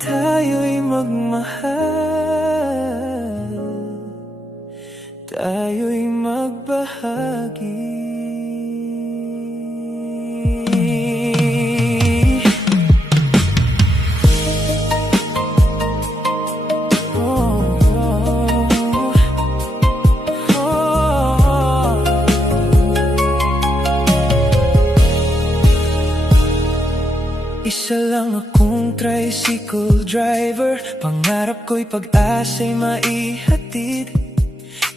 Tayo'y magmahal, tayo'y magbahagi. Isa lang akong tricycle driver, pangarap ko'y pag-asa'y maihatid.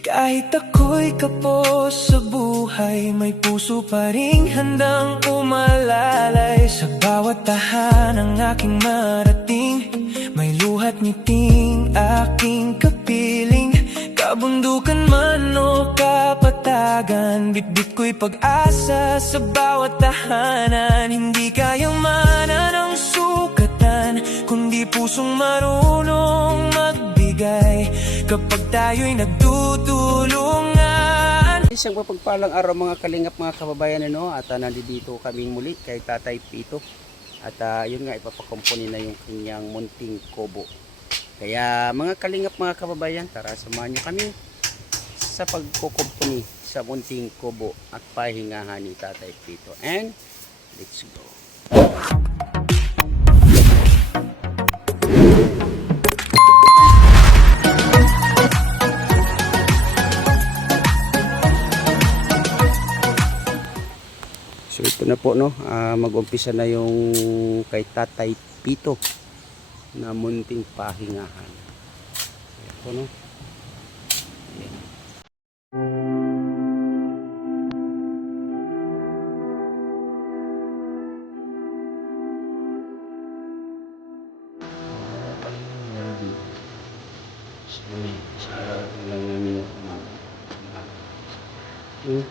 Kahit ako'y kapos sa buhay, may puso pa ring handang umalalay. Sa bawat tahanang aking marating, may luhat ngiting aking kapiling. Kabundukan man o kapatagan, bitbit ko'y pag-asa sa bawat tahanan. Hindi kayang mana ng sukatan, kundi pusong marunong magbigay kapag tayo'y nagtutulungan. Isang mapagpalang araw mga kalingap, mga kababayan, at nandito kami muli kay Tatay Pito. At yun nga, ipapakumpuni na yung kanyang munting kubo. Kaya mga kalingap, mga kababayan, tara samahan nyo kami sa pagkukumpuni sa munting kubo at pahingahan ni Tatay Pito. And let's go! So ito na po, mag-umpisa na yung kay Tatay Pito na munting pahingahan. Ito, no? Ayan.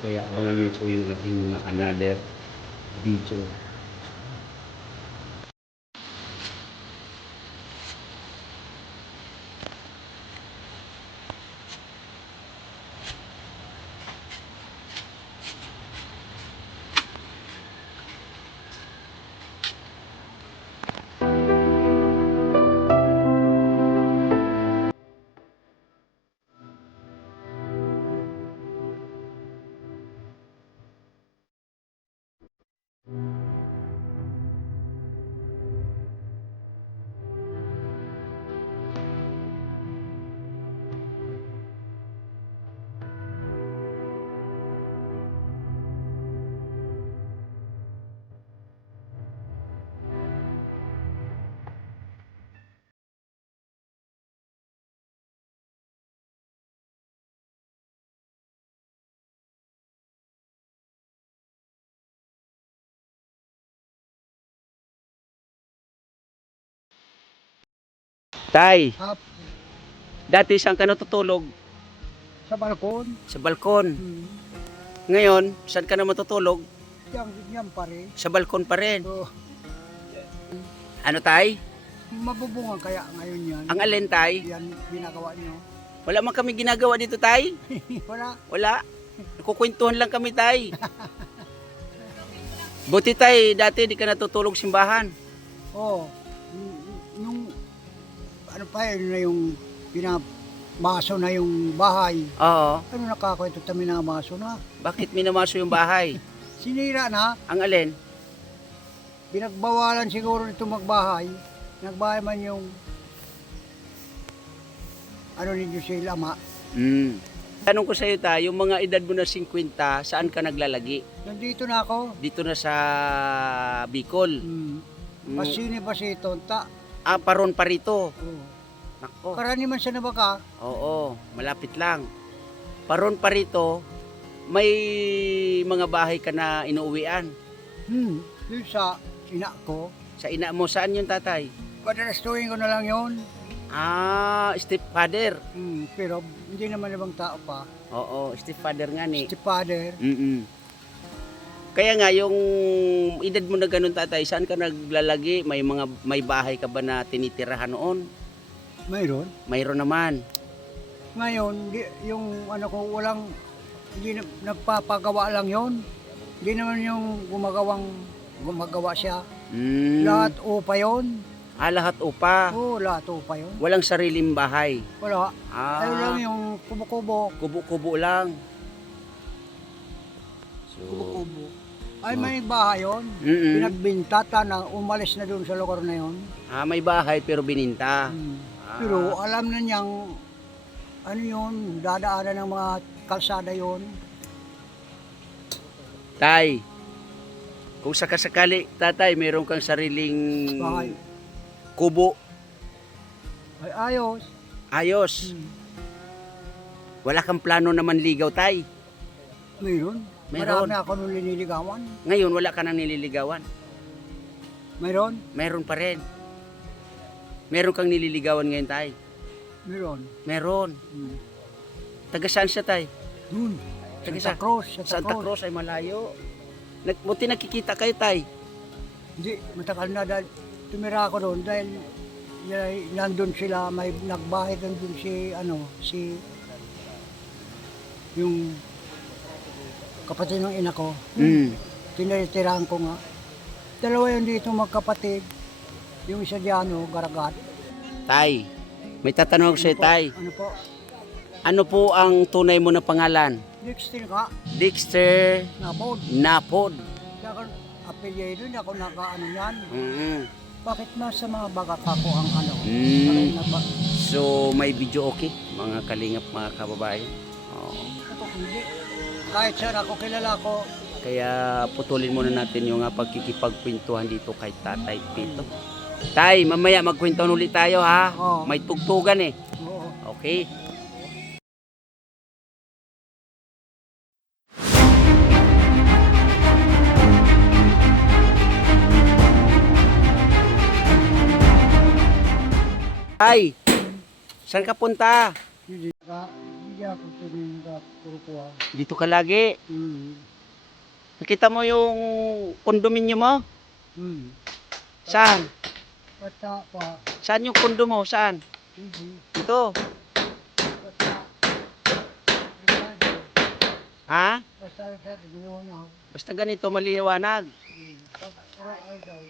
Kaya abangan po yung ating another video. Tay, dati saan ka natutulog? Sa balkon. Sa balkon. Ngayon, saan ka na matutulog? Yan pa rin. Sa balkon pa rin. So, Ano, Tay? mabubungan kaya ngayon yan. Ang alin, Tay? Yan ginagawa nyo. Wala man kami ginagawa dito, Tay. Wala. Wala. Kukwentuhan lang kami, Tay. Buti, Tay, dati di ka natutulog simbahan. Oo. Yung ano pa yun na yung pinamaso na yung bahay. Oo. Ano nakakwento kami na maso na? Bakit minamaso yung bahay? Sinira na. Ang alin? Pinagbawalan siguro nito magbahay. Nagbahay man yung ano ni Jose Lama. Tanong ko sa iyo, Tay, yung mga edad mo na 50, saan ka naglalagi? Nandito na ako. Dito na sa Bicol. Pasini ba si Tonta? Paron pa rito. Oo. Nako. Karaniman sa Nabaga. Oo, malapit lang. Paron pa rito, may mga bahay ka na inuuwian. Yung sa ina ko. Sa ina mo, saan yung tatay? Madalas tuwing ko na lang yun. Stepfather. Pero hindi naman ibang tao pa. Oo, stepfather nga ni. Stepfather. Kaya nga, yung edad mo na ganun, tatay, saan ka naglalagi? May bahay ka ba na tinitirahan noon? Mayroon. Mayroon naman. Ngayon, yung ano ko, hindi nagpapagawa lang yon. Hindi naman yung gumagawa siya. Mm. Lahat upa yun. Lahat upa. Oo, lahat upa yun. Walang sariling bahay. Wala. Ayun lang Ah, yung kubo-kubo. kubo-kubo lang. So, Kubo-kubo. Ay, may bahay yun. mm Pinagbinta na umalis na doon sa lugar na yun. may bahay pero bininta. Pero alam na niyang ano yun, dadaanan ng mga kalsada yun. Tay, kung sakasakali, tatay, meron kang sariling Bahay. kubo, Ay, ayos. ayos. Wala kang plano naman ligaw, tay. Mayroon. Mayroon. Marami ako nung liniligawan. Ngayon, wala ka nang nililigawan. Mayroon. Meron pa rin. Meron kang nililigawan ngayon, tay. Mayroon. Meron. Hmm. Taga saan siya, tay? Doon. Taga Santa Cruz. Santa Cruz ay malayo. Buti nakikita kayo, tay. Hindi, matagal na dahil tumira ako doon dahil nandun sila, may nagbahay doon si yung kapatid ng ina ko. Mm. Tinitiraan ko nga. Dalawa yun dito magkapatid. Yung isa diyan, Garagat. Tay, may tatanong ako sa'yo, tay. Ano po? Ano po ang tunay mo na pangalan? Dexter ka, Dexter napod. Napod. Hindi ako apelyido, hindi ako nakaano yan. Mm. Bakit nasa mga bagat ako ang ano? Mm. Aray na ba? So, may video okay, mga kalingap, mga kababayan. Oo. Ito hindi. Kahit saan ako kilala ko, Kaya putulin muna natin yung pagkikipagkwentuhan dito kay Tatay Pito. Tay, mamaya magkwentuhan ulit tayo ha. Oo. May tugtugan eh. oo. Okay? Tay, saan ka punta? Hindi ako tuloy na kurukuha. Dito ka lagi. Nakita mo yung kondominyo mo? Saan? Basta pa, Saan yung kondo mo? Saan? hindi. Ito. Basta, Ha? basta sa ginawa na ako. Basta ganito maliwanag. Ay daw.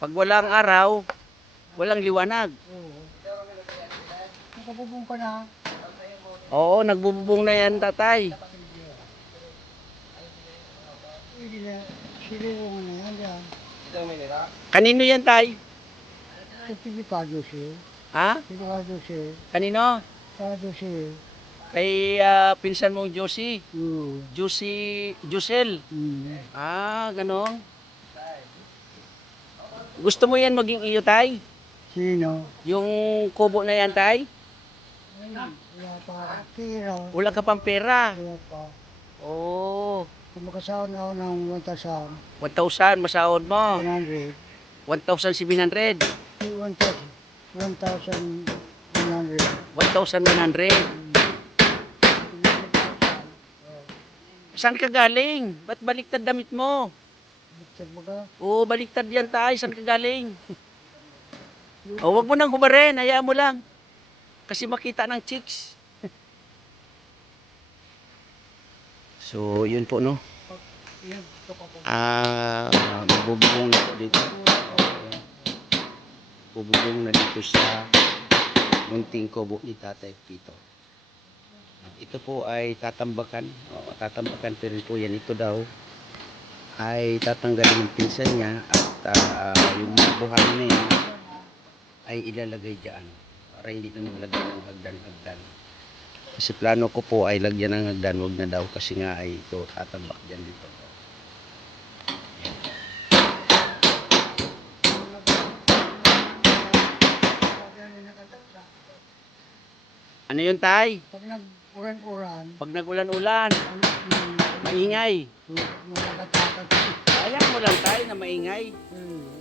Pag walang araw, walang liwanag. Oo. Nakabubong ka na. Oo, nagbububong na yan, tatay. Hindi na. Silungan na yan dyan. Kanino yan, tay? Sertifikado siya. Ha? Sertifikado siya. Kanino? Sertifikado siya. Kay pinsan mong Josie. Oo. Josel. Hmm. Ganon. Gusto mo yan maging iyo, tay? Sino? Yung kubo na yan, tay? Wala pa. Pira. Wala ka pang pera. Wala pa. Oo. Kung makasahod na ako ng 1,000 masahod mo. 1,100. 1,700. 1,100. 1,100. Saan ka galing? Ba't baliktad damit mo? Basta baga. Oo, baliktad yan tayo. Saan ka galing? Wag mo nang hubarin. Hayaan mo lang. Kasi makita ng chicks. So, yun po, no? Yan. Ito pa po. Bububong na po dito. Bububong na dito sa munting kubo ni Tatay Pito. Ito po ay tatambakan. Tatambakan pero po yan. Ito daw ay tatanggalin ng pinsan niya at yung mga buhangin na yan ay ilalagay dyan para hindi na maglagay ng hagdan-hagdan. Kasi plano ko po ay lagyan ng hagdan, wag na daw kasi nga ay ito tatambak dyan dito. Ano yun, tay? Pag nag-uran-uran, Pag nagulan-ulan, maingay. malakatakot. Ayan mo lang, tay, na maingay.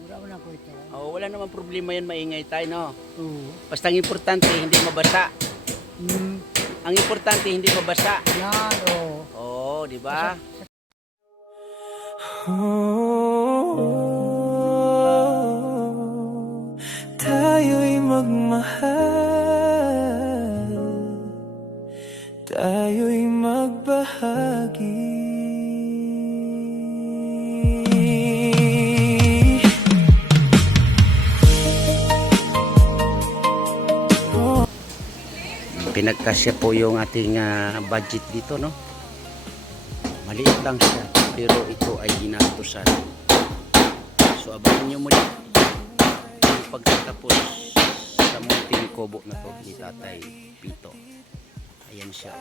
Wala mo na po ito. Wala namang problema yan, maingay, tay, no? Oo. Basta ang importante, hindi mabasa. Ang importante, hindi mabasa. Yan, oo. Oo, di ba? Tayo'y magmahal, tayo'y magbahagi. pinagkasya po yung ating budget dito, no? Maliit lang siya, pero ito ay ginastusan. So abangan nyo muli yung pagtatapos sa munting kubo na to ni Tatay Pito. Ayan siya.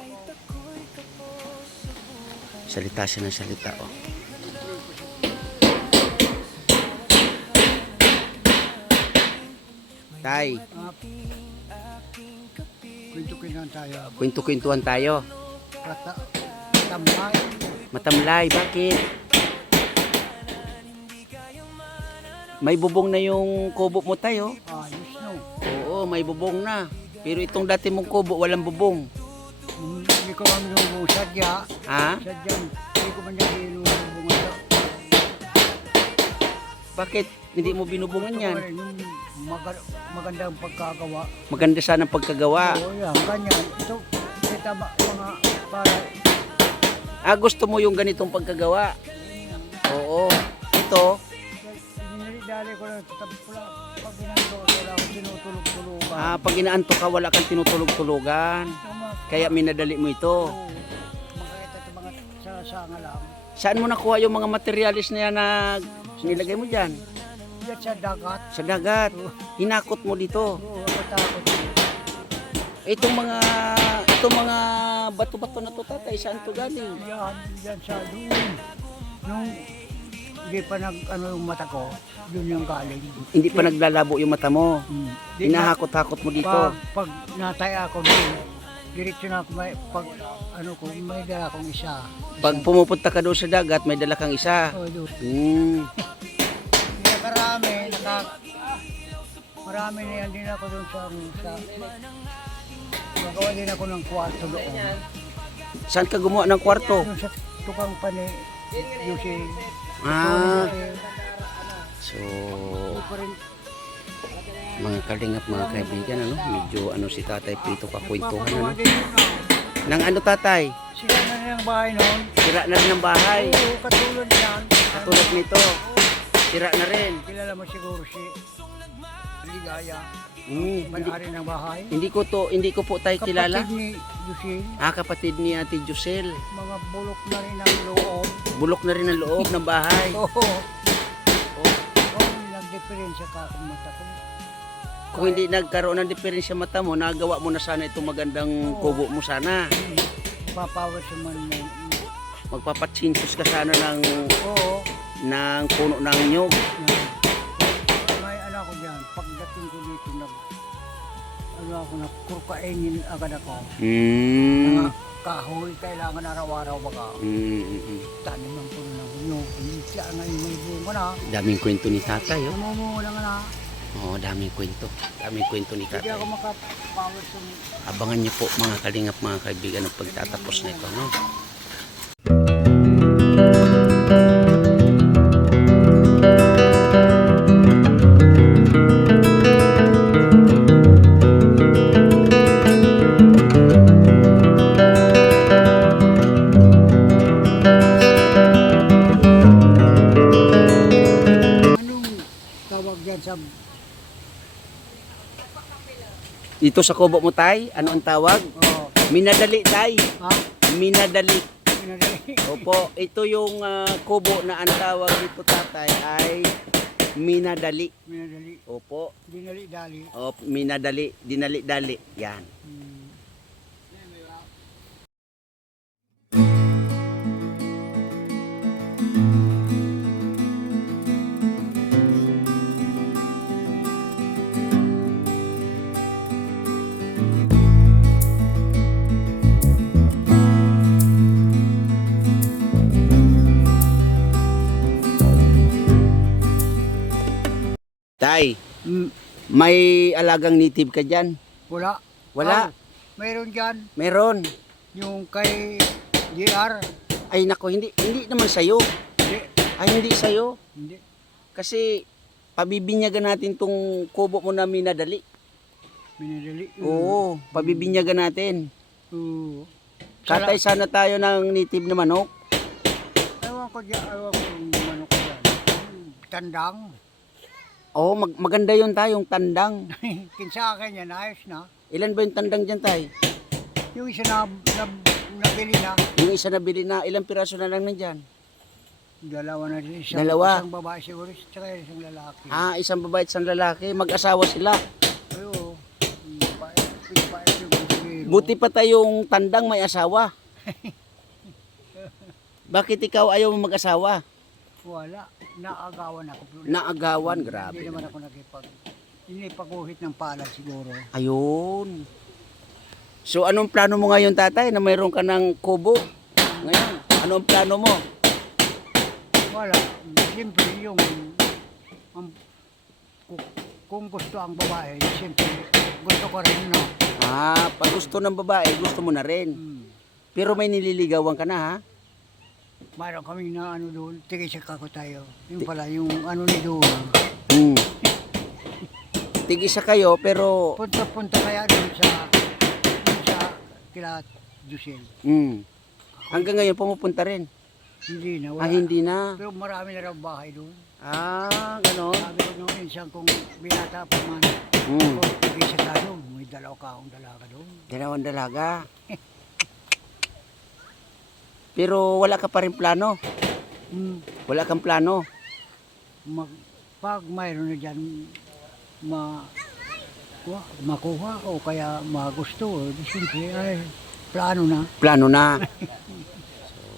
Salita siya ng salita, oh. Tay, Kwento-kwentuhan tayo. kwento-kwentuhan tayo. Tamay. Matamlay, bakit? May bubong na yung kubo mo tayo. Ayos no. Oo, may bubong na. Pero itong dati mong kubo, walang bubong. Hindi ko kami nung sadya. Ha? Sadya. Hindi ko man niya binubungan ito. Bakit hindi mo binubungan yan? Yung magandang pagkagawa. Maganda sana ang pagkagawa. Oo, yan. Ganyan. Ito, kita mga para. Gusto mo yung ganitong pagkagawa? Oo. Ito, Dali ko lang. Tapos ko lang. Pag ginagawa ko lang, tinutulog-tulugan. pag inaanto ka, wala kang tinutulog-tulugan. Kaya minadali mo ito. Makakita ito mga sasanga lang. Saan mo nakuha yung mga materialis na yan na nilagay mo dyan? Yan sa dagat. Sa dagat. Hinakot mo dito. Oo, matakot. Itong mga bato-bato na to, Tatay, saan to galing? Yan sa doon. Nung hindi pa yung mata ko, yun yung galing. Hindi pa naglalabo yung mata mo. Di na- Hinahakot-hakot mo dito. Pag natay ako doon, diretso na ako may dala akong isa. Pag pumupunta ka doon sa dagat, may dala kang isa. Oh, doon. Hmm. Marami na yan din ako doon sa magawa din ako ng kwarto doon. Saan ka gumawa ng kwarto? Doon sa tukang pa ni Yussi. So, mga kalingap, mga kaibigan, medyo si Tatay Pito kakwentuhan, Nang Tatay? Sira na rin ang bahay noon. Sira na rin ang bahay. Oo, katulad yan. Katulad nito. Sira na rin. Kilala mo siguro si Ligaya, Hindi, may-ari ng bahay. hindi ko po tayo kilala. Kapatid ni Yussi, Kapatid ni Ate Josel. mga bulok na rin ang loob. Bulok na rin ang loob ng bahay. Oo. Oo, nag-diferensya ka kung mata ko. Kung hindi nagkaroon ng diferensya mata mo, nagawa mo na sana itong magandang kubo mo sana. Papawas naman mo. Magpapatsintos ka sana Oo. ng puno ng nyog. Yan. May ko dyan, pagdating ko dito, kurkainin agad ako. Mga kahoy, kailangan araw-araw baka. Tanim ang puno ng nyog. Siya ngayon may bunga na. Daming kwento ni Tatay, oh. Namumula nga na. Oo, daming kwento. Daming kwento ni Hindi Tatay. ako makapawas yung Abangan niyo po, mga kalingap, mga kaibigan, ang pagtatapos nito, no? tawag dyan sa Dito sa kubo mo, Tay, ano ang tawag? Minadali, Tay. ha? Minadali. Pinadali. Opo, ito yung kubo na ang tawag dito, Tatay, ay minadali. Minadali. Opo. Dinali-dali. Minadali, dinali-dali. Yan. Tay, may alagang native ka dyan? Wala. Wala. Mayroon dyan. Meron. Yung kay JR. Ay nako, hindi naman sa'yo. Hindi. Ay hindi sa'yo. Hindi. Kasi pabibinyagan natin tong kubo mo na minadali. Minadali. Oo, pabibinyagan natin. Oo. Katay sana tayo ng native na manok. Ewan ko dyan. Ewan ko yung manok ko dyan. Tandang. Oo, maganda yun tayong tandang. Kinsa akin yan. Ayos na. Ilan ba yung tandang dyan, Tay? Yung isa nabili na, Yung isa nabili na, ilang piraso na lang nandyan? dalawa na rin. Dalawa? Isang babae siguro, tsaka isang lalaki. Isang babae at isang lalaki. Mag-asawa sila. Ayo, yung babae yung bumili. Buti pa tayong tandang may asawa. Bakit ikaw ayaw mo mag-asawa? Wala, naagawan ako. Naagawan, grabe. Hindi naman naman. ako inipaguhit ng palad siguro. Ayun. So anong plano mo ngayon, tatay, na mayroon ka ng kubo? Ngayon, anong plano mo? Wala, siyempre yung ang, kung gusto ang babae, siyempre gusto ko rin, no? Pag gusto ng babae, gusto mo na rin. Pero may nililigawan ka na, ha? Mayroon kami na ano doon, tigay sa kako tayo. Yung pala, yung ano ni doon. Tig-isa kayo, pero... Punta kaya doon sa kila Jusel. Hanggang ngayon, pumupunta rin. Hindi na, wala. Hindi na. Pero marami na raw bahay doon. Ganon. Sabi ko nung minsan kung binata pa man, kung tigay sa kako, may dalaw ka akong dalaga doon. Dalawang dalaga. Pero wala ka pa rin plano. Wala kang plano. Pag mayroon na dyan, makuha o kaya magusto, siyempre ay plano na. Plano na.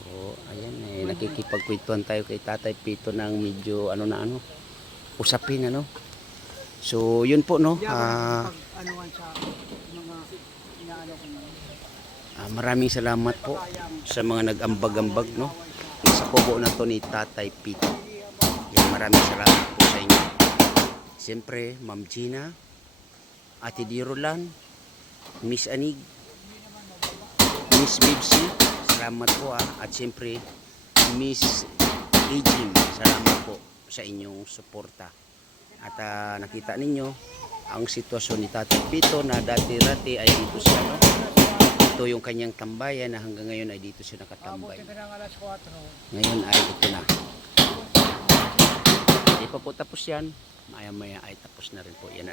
So, ayan nakikipagkwentuhan tayo kay Tatay Pito ng medyo usapin So, yun po no. Pag-anuan sa mga inaano ko na. Maraming salamat po sa mga nag-ambag-ambag no. Sa kubo na to ni Tatay Pito. Maraming salamat po sa inyo. Siyempre, Ma'am Gina, Ate Dirolan, Miss Anig, Miss Bibsi, salamat po At siyempre, Miss Ejim, salamat po sa inyong suporta. At nakita ninyo ang sitwasyon ni Tatay Pito na dati-rati ay dito siya. No? Ito yung kanyang tambayan na hanggang ngayon ay dito siya nakatambay. Ngayon ay ito na. Hindi pa po tapos yan. Maya-maya ay tapos na rin po yan.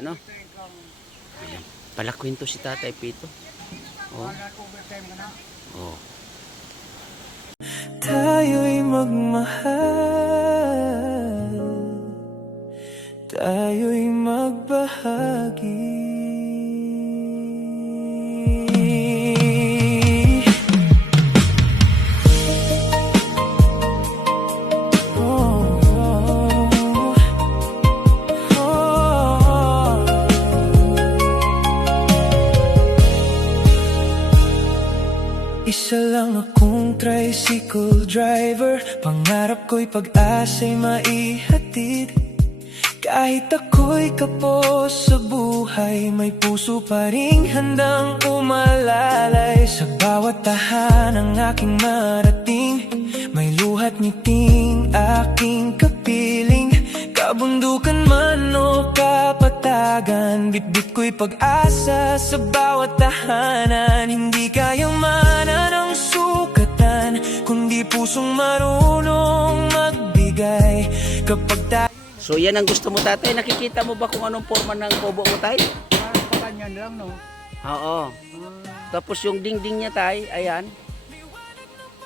Ayan. Palakwento si Tatay Pito. Tayo'y magmahal, tayo'y magbahagi. Isa lang akong tricycle driver, pangarap ko'y pag-asa'y maihatid. Kahit ako'y kapos sa buhay, may puso pa ring handang umalalay. Sa bawat tahanang aking marating, may luhat ngiting aking kapiling. Kabundukan man o kapatagan, bitbit ko'y pag-asa sa bawat tahanan. Hindi kayang mana ng sukatan, kundi pusong marunong magbigay. Kapag tayo... So yan ang gusto mo, tatay. Nakikita mo ba kung anong forma ng kubo mo, tay? Ganyan lang, no? Oo. Tapos yung dingding niya, tay, ayan.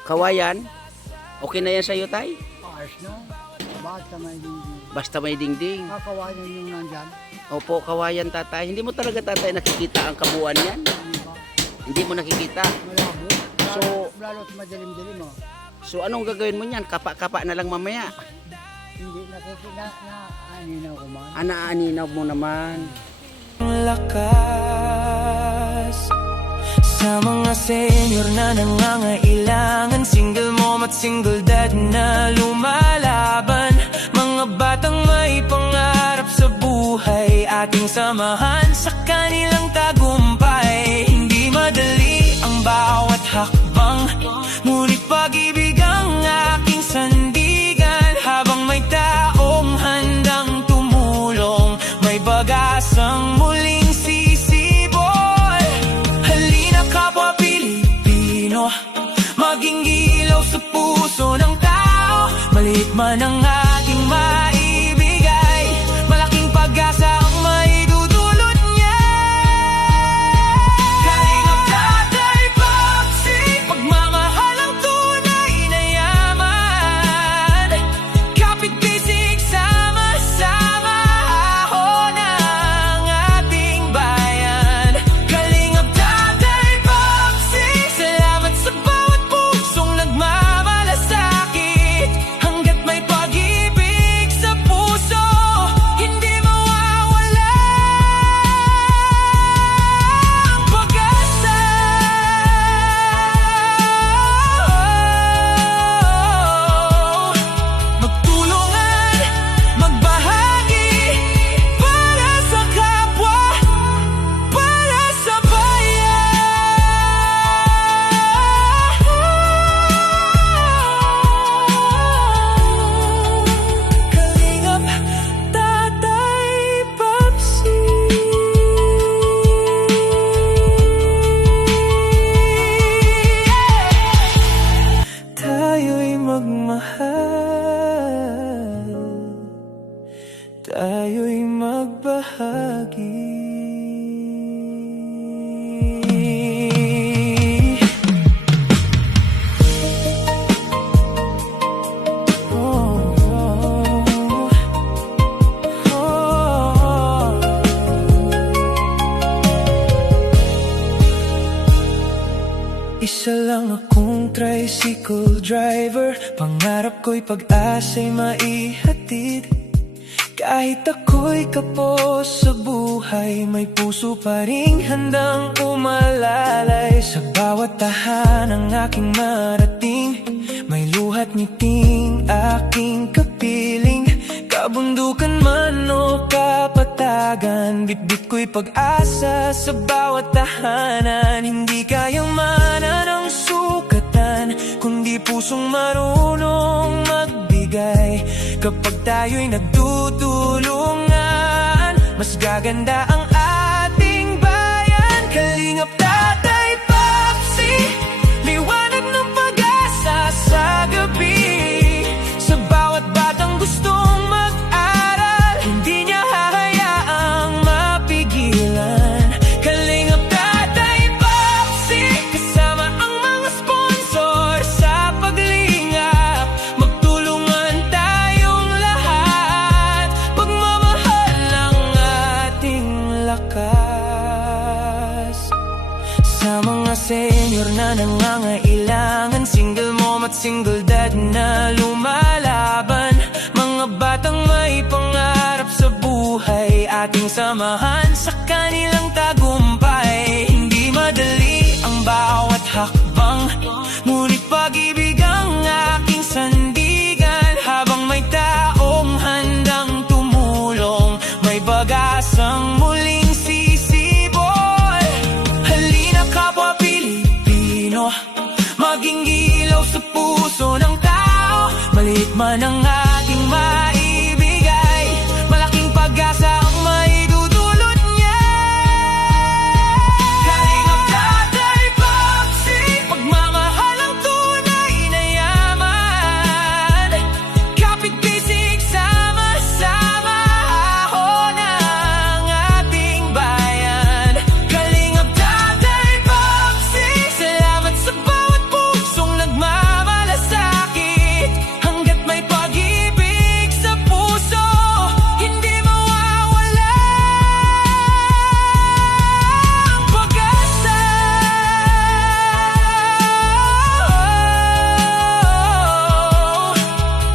Kawayan. Okay na yan sa'yo, tay? Ayos, no? Basta may dingding. Basta may dingding. Kakawayan yung nandyan. Opo, kawayan, tatay. Hindi mo talaga, tatay, nakikita ang kabuuan yan? Hindi mo nakikita. Malabo. So- Lalo't madilim-dilim, oh. So anong gagawin mo niyan? Kapa-kapa na lang mamaya. Hindi nakikita na aninaw ko man. Aaninaw mo naman. Lakas sa mga senior na nangangailangan, single mom at single dad na lumalaban. Mga batang may pangarap sa buhay, ating samahan sa kanilang tagumpay. Hindi madali ang bawat hakbang, ngunit pag-ibig ang aking sandigan. Habang may taong handang tumulong, may pag-asang muling sisibol. Halina kapwa Pilipino, maging ilaw sa puso ng tao. Maliit man ang ating maibigay, malaking pag-asa ang maidudulot niya. Kalingap Tatay magmahal, tayo'y magbahagi. Isa lang akong tricycle driver, pangarap ko'y pag-asa'y maihatid. Kahit ako'y kapos sa buhay, may puso pa ring handang umalalay. Sa bawat tahanang aking marating, may luhat ngiting aking kapiling. Kabundukan man o kapatagan, bitbit ko'y pag-asa sa bawat tahanan. Hindi kayang mana ng sukatan, kundi pusong marunong magbigay. Kapag tayo'y nagtutulungan, mas gaganda ang ating bayan. Kalingap Tatay Papsi, liwanag ng pag-asa sa gabi. Sa bawat batang gustong mag-aral, hindi niya hahayaang mapigilan. Kalingap Tatay Papsi, kasama ang mga sponsor sa paglingap. Magtulungan tayong lahat, pagmamahal ang ating lakas. Sa mga senior na nangangailangan, single mom at single dad na lumalaban, mga batang may pangarap sa buhay, ating samahan sa kanilang tagumpay. Hindi madali ang bawat hakbang, ngunit pag-ibig ang aking sandigan. Habang may taong handang tumulong, may pag-asang muling sisibol. Halina kapwa Pilipino, maging ilaw sa puso ng tao. Maliit man ang ating maibigay, malaking pag-asa ang maidudulot niya. Kalingap Tatay Papsi, pagmamahal ang tunay na yaman. Kapit bisig, sama-sama, ahon ang ating bayan. Kalingap Tatay Papsi, salamat sa bawat pusong nagmamalasakit. Hanggat may pag-ibig sa puso, hindi mawawala ang pag-asa.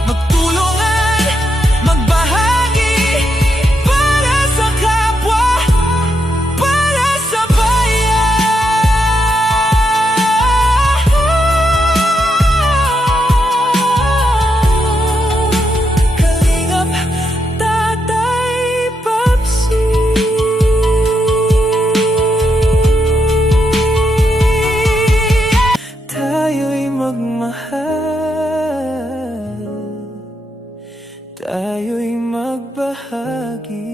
Magtulungan, magbahagi, para sa kapwa, para sa bayan. Kalingap Tatay Papsi, tayo'y magmahal, tayo'y magbahagi.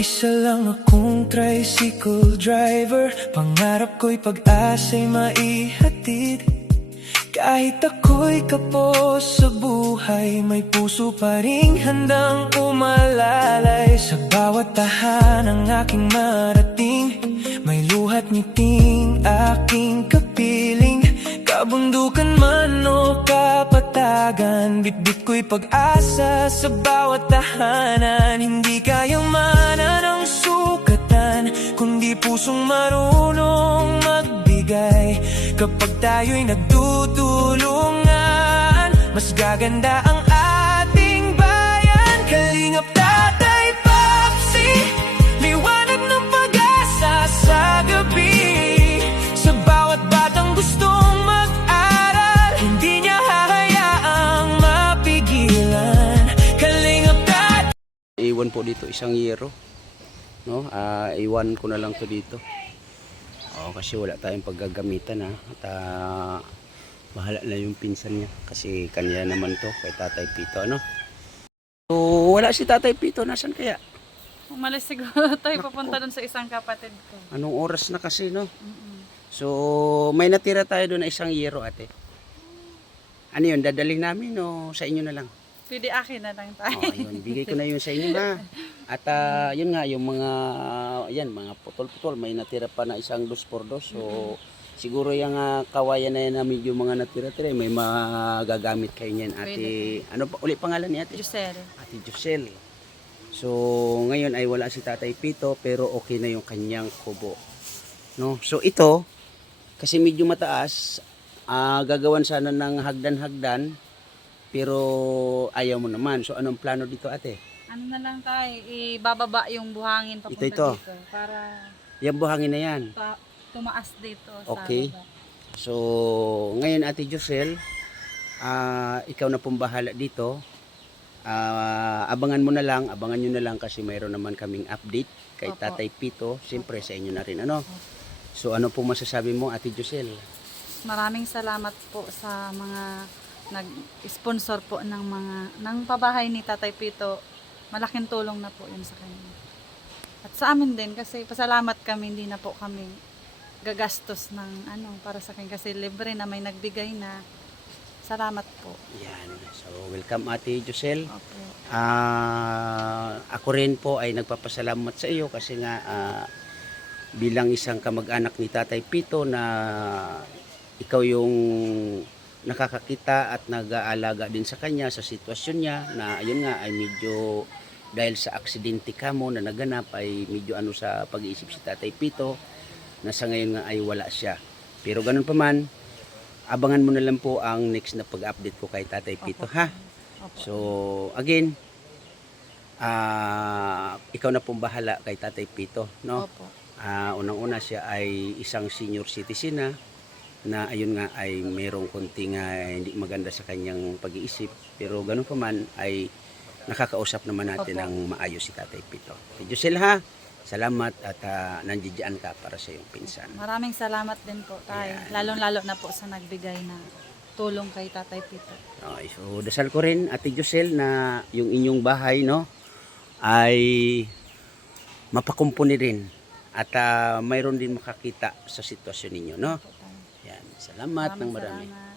Isa lang akong tricycle driver, pangarap ko'y pag-asa'y maihatid. Kahit ako'y kapos sa buhay, may puso pa ring handang umalalay. Sa bawat tahanang aking marating, may luhat ngiting aking kapiling. Kabundukan man o kapatagan, bitbit ko'y pag-asa sa bawat tahanan. Hindi kayang mana ng sukatan, kundi pusong marunong magbigay. Kapag tayo'y nagtutulungan, mas gaganda ang ating bayan. Kalingap Tatay Papsi, liwanag ng pag-asa sa gabi. Sa bawat batang gustong mag-aral, hindi niya hahayaang mapigilan. Kalingap Tatay. Iwan po dito isang yero, no? Iwan ko na lang to dito. Oo, kasi wala tayong paggagamitan ha. At bahala na yung pinsan niya. Kasi kanya naman to, kay Tatay Pito, ano? So, wala si Tatay Pito. Nasaan kaya? Umalis siguro tayo papunta dun sa isang kapatid ko. Anong oras na kasi, no? Mm-mm. So, may natira tayo doon na isang yero, ate. Ano yun? Dadalhin namin o sa inyo na lang? Pwede akin na lang tayo. Oh, yun. Bigay ko na yun sa inyo ha. At yun nga, yung mga, mga putol-putol, may natira pa na isang 2x2. So, siguro yung kawayan na yan na medyo mga natira-tira, may magagamit kayo niyan. Ate, ano pa, uli pangalan ni ate? Giselle. Ate Josel. So, ngayon ay wala si Tatay Pito, pero okay na yung kanyang kubo. No? So, ito, kasi medyo mataas, gagawan sana ng hagdan-hagdan, pero ayaw mo naman. So, anong plano dito, ate? Ano na lang tayo, ibababa yung buhangin papunta Ito. dito. Para Yung buhangin na yan. tumaas dito Okay. sa baba. So, ngayon Ate Josel, ikaw na pong bahala dito. Abangan nyo na lang kasi mayroon naman kaming update kay Opo. Tatay Pito. Siyempre sa inyo na rin, ano? So, ano pong masasabi mo, Ate Josel? Maraming salamat po sa mga nag-sponsor po ng pabahay ni Tatay Pito. Malaking tulong na po yun sa kanya. At sa amin din kasi pasalamat kami, hindi na po kami gagastos ng para sa kanya kasi libre na may nagbigay na. Salamat po. Yan. So, welcome Ate Josel. Opo. Ako rin po ay nagpapasalamat sa iyo kasi nga bilang isang kamag-anak ni Tatay Pito na ikaw yung nakakakita at nag-aalaga din sa kanya sa sitwasyon niya na ayun nga ay medyo dahil sa aksidente ka mo na naganap ay medyo sa pag-iisip si Tatay Pito na sa ngayon nga ay wala siya. Pero ganun pa man, abangan mo na lang po ang next na pag-update ko kay Tatay Pito, Opo. ha? Opo. So, again, ikaw na pong bahala kay Tatay Pito, no? Opo. Unang-una siya ay isang senior citizen na ayun nga ay mayroong konting hindi maganda sa kanyang pag-iisip. Pero ganun pa man ay nakakausap naman natin Opo. ng maayos si Tatay Pito. Si Josel ha, salamat at nandiyan ka para sa iyong pinsan. Maraming salamat din po tayo. Ayan. Lalong-lalo na po sa nagbigay na tulong kay Tatay Pito. Okay, so dasal ko rin Ate Josel na yung inyong bahay no ay mapakumpuni rin at mayroon din makakita sa sitwasyon ninyo no. Po tayo. Yan, salamat ng Maraming marami. salamat.